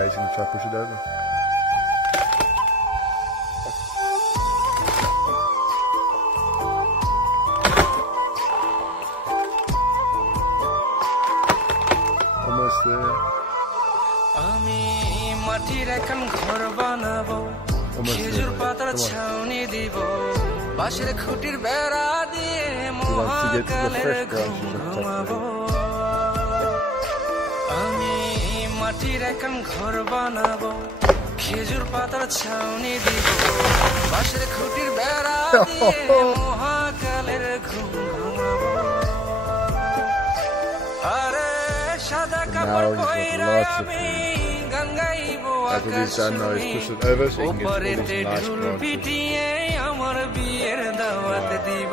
Alright, he's gonna try to push it over. Almost there. আমি মাটির এখন ঘর বানাবো, খেজুর পাতার ছাউনি দিব, বাঁশের খুঁটির বেড়া দিয়ে মহাকালের ঘুম ঘুমাবো। আমি মাটির এখন ঘর বানাবো, খেজুর পাতার ছাউনি দিব, বাঁশের খুঁটির বেড়া দিয়ে মহাকালের ঘুম ঘুমাবো। আরে সাদা কাপড় পয়রা আমি গান গাইবো আকাশ ছুঁয়ে, ওপরেতে ঢোল পিটিয়ে আমার বিয়ের দাওয়াত দিব।